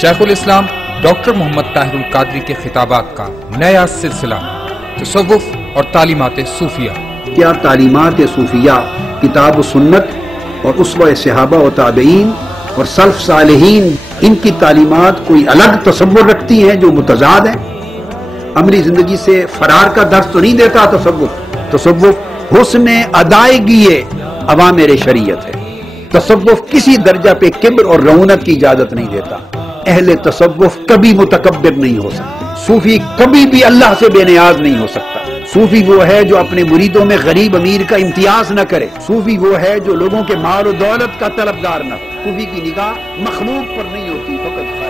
شیخ الاسلام ڈاکٹر محمد طاہر القادری کے خطابات کا نیا سلسلہ تصوف اور تعلیمات صوفیہ۔ کیا تعلیمات صوفیہ کتاب و سنت اور اسوہ صحابہ و تابعین اور سلف صالحین ان کی تعلیمات کوئی الگ تصور رکھتی ہیں جو متضاد ہیں؟ عملی زندگی سے فرار کا درس تو نہیں دیتا تصوف حسن ادائیگی اوامر شریعت ہے۔ تصوف کسی درجہ پہ کبر اور رعونت کی اجازت نہیں دیتا۔ اہل تصوف کبھی متکبر نہیں ہو سکتے۔ صوفی کبھی بھی اللہ سے بے نیاز نہیں ہو سکتا۔ صوفی وہ ہے جو اپنے مریدوں میں غریب امیر کا امتیاز نہ کرے۔ صوفی وہ ہے جو لوگوں کے مال و دولت کا طلبگار نہ ہو۔ صوفی کی نگاہ مخلوق پر نہیں ہوتی، فقط